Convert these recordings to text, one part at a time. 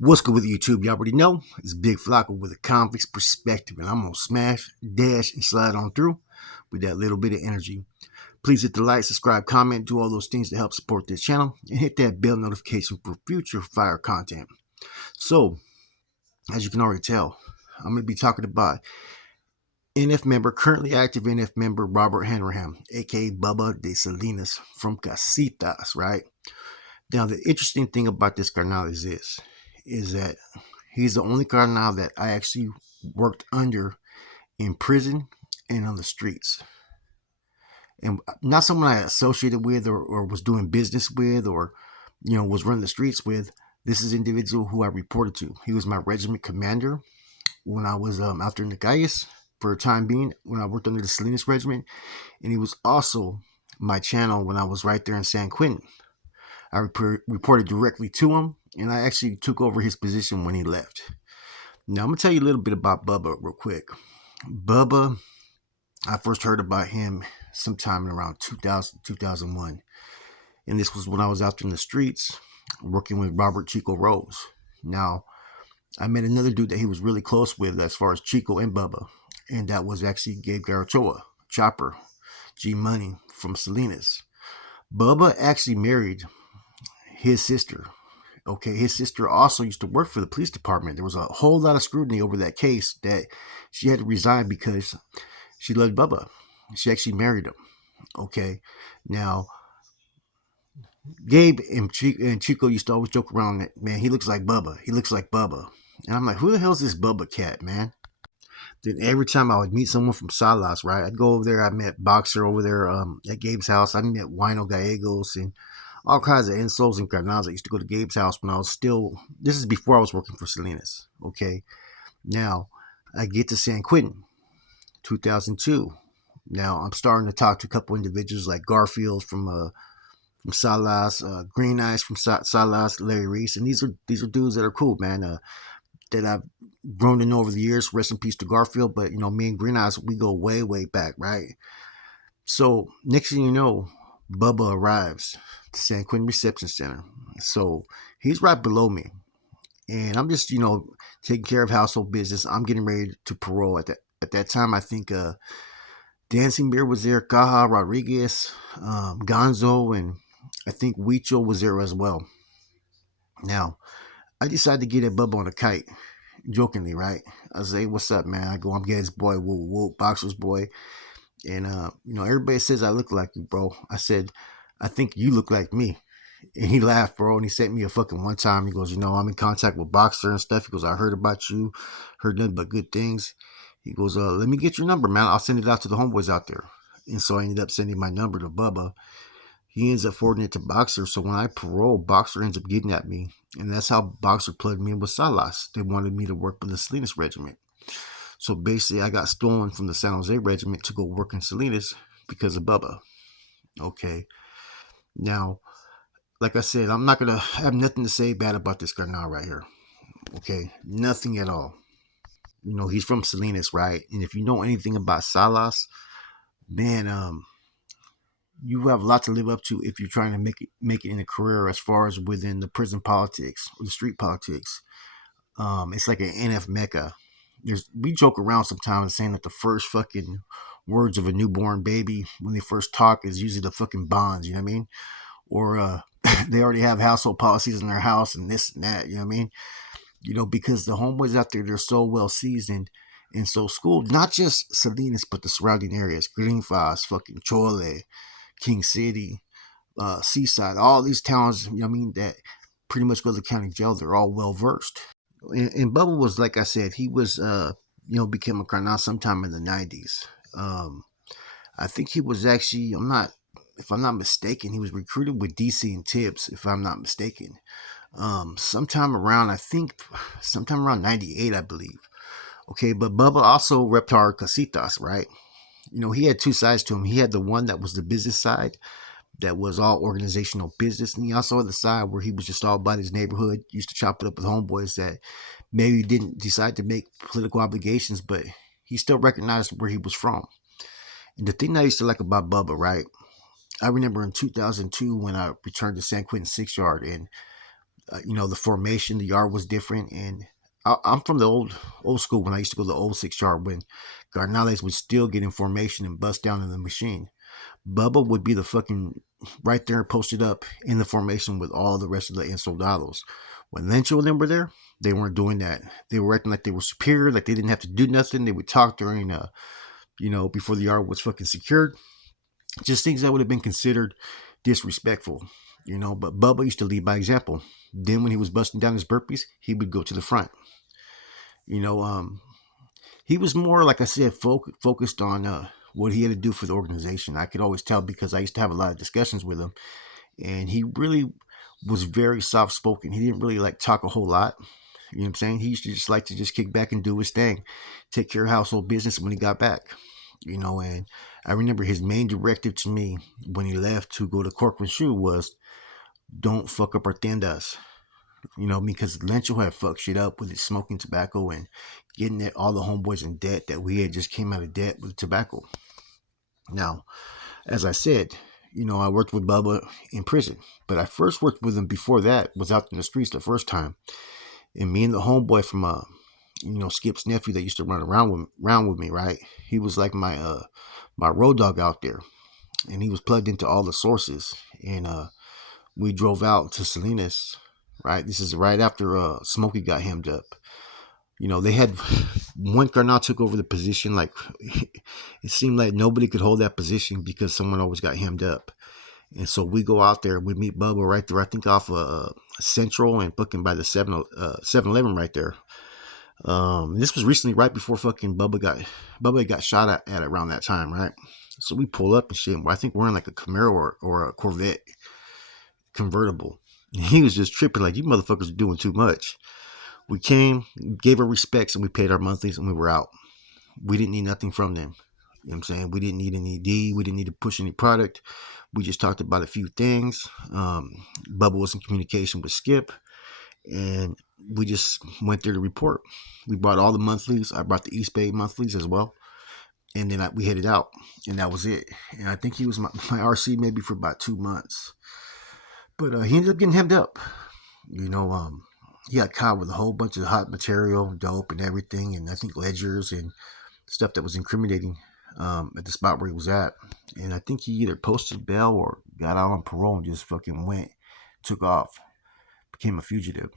What's good with YouTube? You already know it's Big Flocka with a convict's perspective, and I'm gonna smash, dash, and slide on through with that little bit of energy. Please hit the like, subscribe, comment, do all those things to help support this channel, and hit that bell notification for future fire content. So, as you can already tell, I'm gonna be talking about NF member, currently active NF member Robert Hanrahan, aka Bubba de Salinas from Casitas, right? Now, the interesting thing about this Carnal is this, is that he's the only Carnal that I actually worked under in prison and on the streets. And not someone I associated with or was doing business with or, was running the streets with. This is an individual who I reported to. He was my regiment commander when I was out there in the Calles for a time being when I worked under the Salinas regiment. And he was also my channel when I was right there in San Quentin. I reported directly to him, and I actually took over his position when he left. Now, I'm going to tell you a little bit about Bubba real quick. Bubba, I first heard about him sometime in around 2000, 2001. And this was when I was out in the streets working with Robert Chico Rose. Now, I met another dude that he was really close with as far as Chico and Bubba. And that was actually Gabe Garachoa, Chopper, G Money from Salinas. Bubba actually married his sister. Okay, his sister also used to work for the police department. There was a whole lot of scrutiny over that case that she had to resign because she loved Bubba. She actually married him. Okay, now Gabe and Chico used to always joke around that, man, he looks like Bubba. He looks like Bubba. And I'm like, who the hell's this Bubba cat, man? Then every time I would meet someone from Salinas, right, I'd go over there. I met Boxer over there at Gabe's house. I met Wino Gallegos and all kinds of insults and carnals. I used to go to Gabe's house when I was still, this is before I was working for Salinas, okay? Now, I get to San Quentin, 2002. Now, I'm starting to talk to a couple individuals like Garfield from Salas, Green Eyes from Salas, Larry Reese, and these are dudes that are cool, man. That I've grown to know over the years. Rest in peace to Garfield, but me and Green Eyes, we go way, way back, right? So next thing you know, Bubba arrives to San Quentin Reception Center. So he's right below me, and I'm just taking care of household business. I'm getting ready to parole at that time. I think Dancing Bear was there, Caja Rodriguez, Gonzo, and I think Huicho was there as well. Now, I decided to get at Bubba on a kite, jokingly, right? I say, "What's up, man?" I go, "I'm Ged's boy, woo woo, Boxer's boy," and everybody says I look like you, bro. I said, "I think you look like me." And he laughed, bro, and he sent me a fucking one time. He goes, "I'm in contact with Boxer and stuff." He goes, "I heard about you, heard nothing but good things." He goes, "Let me get your number, man. I'll send it out to the homeboys out there." And so I ended up sending my number to Bubba. He ends up forwarding it to Boxer. So when I parole, Boxer ends up getting at me. And that's how Boxer plugged me in with Salas. They wanted me to work with the Salinas regiment. So basically, I got stolen from the San Jose regiment to go work in Salinas because of Bubba. Okay. Now, like I said, I'm not going to have nothing to say bad about this Carnal right here. Okay. Nothing at all. He's from Salinas, right? And if you know anything about Salas, man, you have a lot to live up to if you're trying to make it in a career as far as within the prison politics or the street politics. It's like an NF mecca. We joke around sometimes saying that the first fucking words of a newborn baby when they first talk is usually the fucking bonds. You know what I mean? Or they already have household policies in their house and this and that. You know what I mean? Because the homeboys out there, they're so well seasoned and so schooled. Not just Salinas, but the surrounding areas: Greenfast, fucking Chole, King City, Seaside, all these towns, that pretty much go to the county jail. They're all well versed. And Bubba was, like I said, he was, became a Carnal sometime in the 90s. I think he was actually, if I'm not mistaken, he was recruited with DC and Tibbs, if I'm not mistaken. Sometime around 98, I believe. Okay, but Bubba also repped our Casitas, right? He had two sides to him. He had the one that was the business side, that was all organizational business. And he also had the side where he was just all about his neighborhood, used to chop it up with homeboys that maybe didn't decide to make political obligations, but he still recognized where he was from. And the thing that I used to like about Bubba, right? I remember in 2002 when I returned to San Quentin 6 Yard, and The formation, the yard was different, and I'm from the old school when I used to go to the old 6 yard when Carnales would still get in formation and bust down in the machine. Bubba would be the fucking right there posted up in the formation with all the rest of the ensoldados. When Lencho and them were there, they weren't doing that. They were acting like they were superior, like they didn't have to do nothing. They would talk during, before the yard was fucking secured. Just things that would have been considered disrespectful, But Bubba used to lead by example. Then when he was busting down his burpees, he would go to the front. You know, he was more, like I said, focused on what he had to do for the organization. I could always tell because I used to have a lot of discussions with him, and he really was very soft spoken. He didn't really like talk a whole lot. You know what I'm saying? He used to just like to just kick back and do his thing, take care of household business when he got back. And I remember his main directive to me when he left to go to Corcoran Shoe was, don't fuck up our tiendas. Because Lencho had fucked shit up with his smoking tobacco and getting all the homeboys in debt that we had just came out of debt with tobacco. Now, as I said, I worked with Bubba in prison, but I first worked with him before that, was out in the streets the first time. And me and the homeboy from, Skip's nephew that used to run around with me, right? He was like my road dog out there, and he was plugged into all the sources. And we drove out to Salinas, right? This is right after Smokey got hemmed up. They had one Carnal took over the position. Like it seemed like nobody could hold that position because someone always got hemmed up. And so we go out there, we meet Bubba right there, I think off Central and fucking by the 7-Eleven right there. This was recently right before fucking Bubba got shot at around that time, right? So we pull up and shit. I think we're in like a Camaro or a Corvette convertible. And he was just tripping like, you motherfuckers are doing too much. We came, gave our respects, and we paid our monthlies, and we were out. We didn't need nothing from them. You know what I'm saying? We didn't need any D. We didn't need to push any product. We just talked about a few things. Bubba was in communication with Skip, and we just went there to report. We brought all the monthlies. I brought the East Bay monthlies as well. And then we headed out, and that was it. And I think he was my RC maybe for about 2 months. But he ended up getting hemmed up. He got caught with a whole bunch of hot material, dope and everything, and I think ledgers and stuff that was incriminating at the spot where he was at. And I think he either posted bail or got out on parole and just fucking took off, became a fugitive.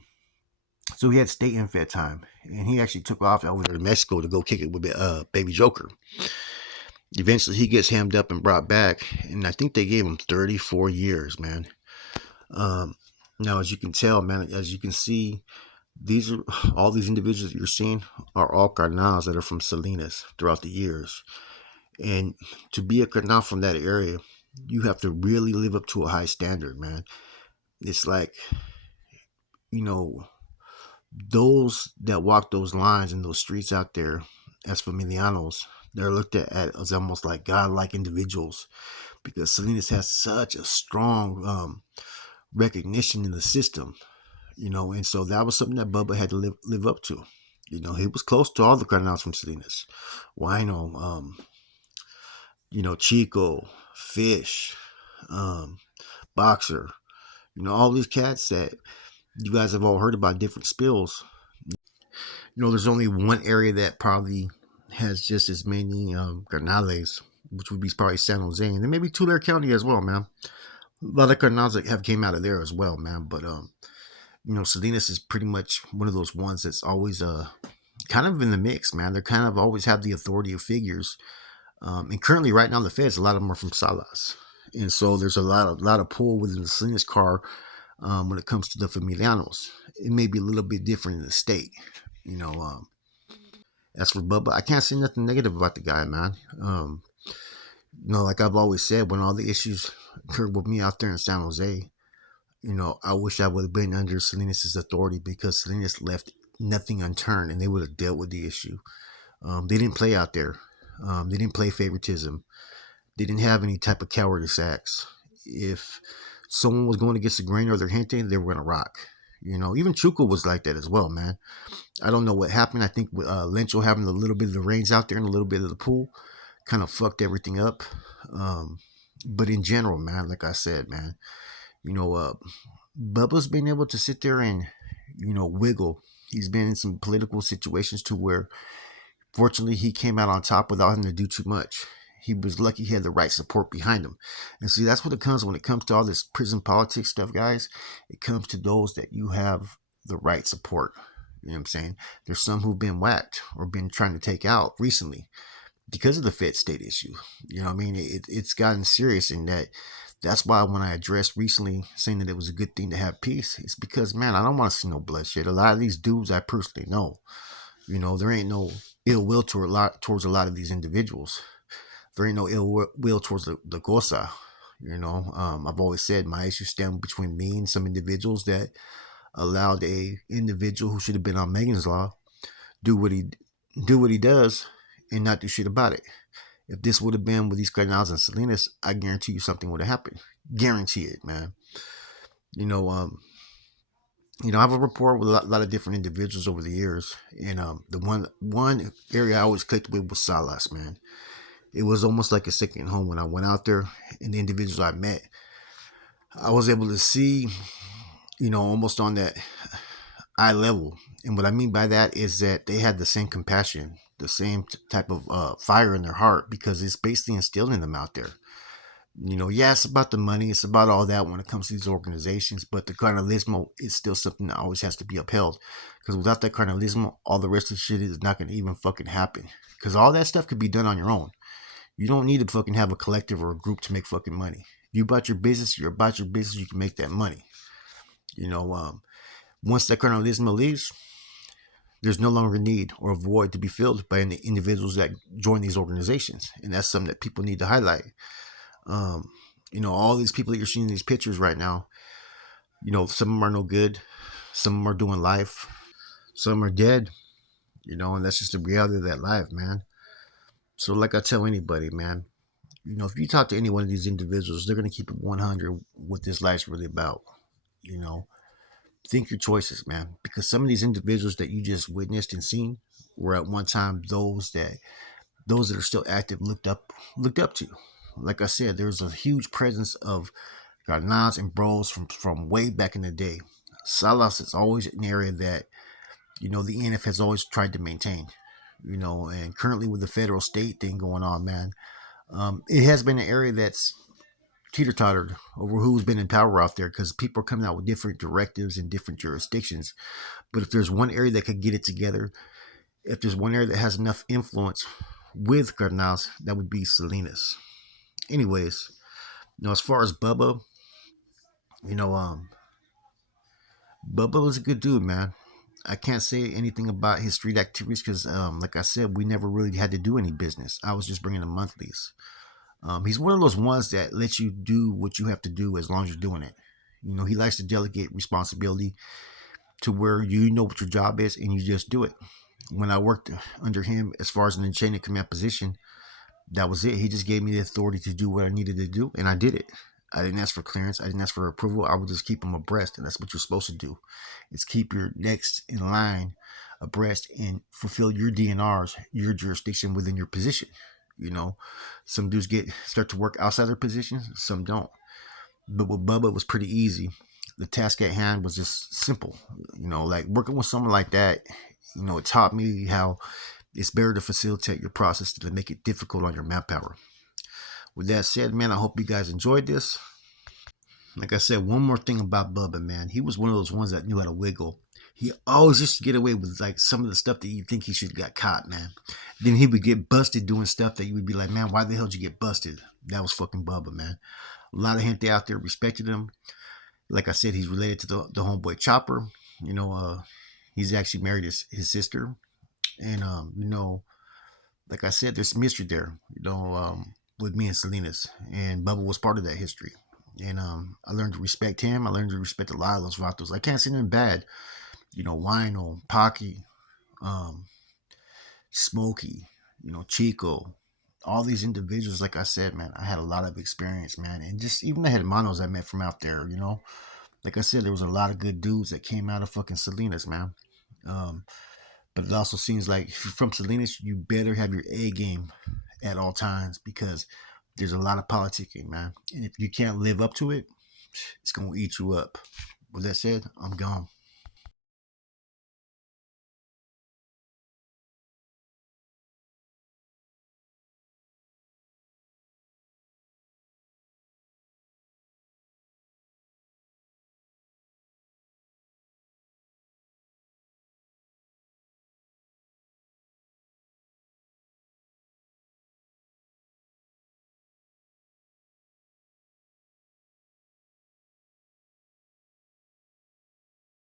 So he had state infed time, and he actually took off over to Mexico to go kick it with Baby Joker. Eventually, he gets hemmed up and brought back, and I think they gave him 34 years, man. Now, as you can tell, man, as you can see, all these individuals that you're seeing are all Carnals that are from Salinas throughout the years. And to be a Carnal from that area, you have to really live up to a high standard, man. It's like, those that walk those lines in those streets out there as Familianos, they're looked at as almost like godlike individuals because Salinas has such a strong recognition in the system, and so that was something that Bubba had to live up to. He was close to all the Carnals from Salinas. Wino, Chico, Fish, Boxer, all these cats that you guys have all heard about different spills. There's only one area that probably has just as many Carnales, which would be probably San Jose, and then maybe Tulare County as well, man. A lot of Carnals that have came out of there as well, man. But Salinas is pretty much one of those ones that's always kind of in the mix, man. They kind of always have the authority of figures. And currently, right now, the feds, a lot of them are from Salas, and so there's a lot of pull within the Salinas car when it comes to the Familianos. It may be a little bit different in the state, As for Bubba, I can't say nothing negative about the guy, man. Like I've always said, when all the issues occurred with me out there in San Jose, I wish I would have been under Salinas' authority because Salinas left nothing unturned and they would have dealt with the issue. They didn't play out there. They didn't play favoritism. They didn't have any type of cowardice acts. If someone was going against the grain or they're hinting, they were going to rock. Even Chuco was like that as well, man. I don't know what happened. I think with Lencho having a little bit of the reins out there and a little bit of the pool kind of fucked everything up. But in general, man, like I said, man, Bubba's been able to sit there and, wiggle. He's been in some political situations to where, fortunately, he came out on top without having to do too much. He was lucky he had the right support behind him. And see, that's what it comes when it comes to all this prison politics stuff, guys. It comes to those that you have the right support. You know what I'm saying? There's some who've been whacked or been trying to take out recently because of the Fed state issue. You know what I mean? It's gotten serious in that. That's why when I addressed recently saying that it was a good thing to have peace, it's because, man, I don't want to see no bloodshed. A lot of these dudes I personally know, there ain't no ill will towards a lot of these individuals. There ain't no ill will towards the Gosa. I've always said my issue stem between me and some individuals that allowed a individual who should have been on Megan's Law do what he does and not do shit about it. If this would have been with these Carnals and Salinas, I guarantee you something would have happened. Guarantee it, man. You know, um, I have a rapport with a lot of different individuals over the years, and the one area I always clicked with was Salas, man. It was almost like a second home when I went out there, and the individuals I met, I was able to see, almost on that eye level. And what I mean by that is that they had the same compassion, the same type of fire in their heart, because it's basically instilled in them out there. Yeah, it's about the money, it's about all that when it comes to these organizations, but the carnalismo is still something that always has to be upheld. Because without that carnalismo, all the rest of the shit is not going to even fucking happen. Because all that stuff could be done on your own. You don't need to fucking have a collective or a group to make fucking money. If you about your business, you're about your business, you can make that money. You know, once that carnalismo leaves, there's no longer need or a void to be filled by any individuals that join these organizations. And that's something that people need to highlight. Um, all these people that you're seeing in these pictures right now, some of them are no good. Some of them are doing life. Some are dead, and that's just the reality of that life, man. So, like I tell anybody, man, if you talk to any one of these individuals, they're going to keep it 100 what this life's really about. You know, think your choices, man, because some of these individuals that you just witnessed and seen were at one time those that are still active looked up to. Like I said, there's a huge presence of Carnals and bros from way back in the day. Salas is always an area that the NF has always tried to maintain. And currently with the federal state thing going on, man, it has been an area that's teeter-tottered over who's been in power out there because people are coming out with different directives in different jurisdictions. But if there's one area that could get it together, if there's one area that has enough influence with Carnals, that would be Salinas. Anyways, as far as Bubba, you know, um, Bubba was a good dude, man. I can't say anything about his street activities because, like I said, we never really had to do any business. I was just bringing him monthlies. He's one of those ones that lets you do what you have to do as long as you're doing it. He likes to delegate responsibility to where you know what your job is and you just do it. When I worked under him, as far as an chain of command position, that was it. He just gave me the authority to do what I needed to do, and I did it. I didn't ask for clearance. I didn't ask for approval. I would just keep them abreast, and that's what you're supposed to do. Is keep your next in line abreast and fulfill your DNRs, your jurisdiction within your position. You know, some dudes start to work outside their positions, some don't. But with Bubba, it was pretty easy. The task at hand was just simple. Like working with someone like that, it taught me how it's better to facilitate your process than to make it difficult on your manpower. With that said, man, I hope you guys enjoyed this. Like I said, one more thing about Bubba, man. He was one of those ones that knew how to wiggle. He always used to get away with like some of the stuff that you think he should have got caught, man. Then he would get busted doing stuff that you would be like, man, why the hell did you get busted? That was fucking Bubba, man. A lot of gente out there respected him. Like I said, he's related to the homeboy Chopper. He's actually married his sister. And like I said, there's mystery there, with me and Salinas. And Bubba was part of that history. And I learned to respect him. I learned to respect a lot of those vatos. I can't say them bad. Wino, Pocky, um, Smokey, Chico, all these individuals, like I said, man, I had a lot of experience, man. And just even the hermanos I met from out there. Like I said, there was a lot of good dudes that came out of fucking Salinas, man. Um, but it also seems like if you're from Salinas, you better have your A game at all times because there's a lot of politicking, man. And if you can't live up to it, it's gonna eat you up. With that said, I'm gone.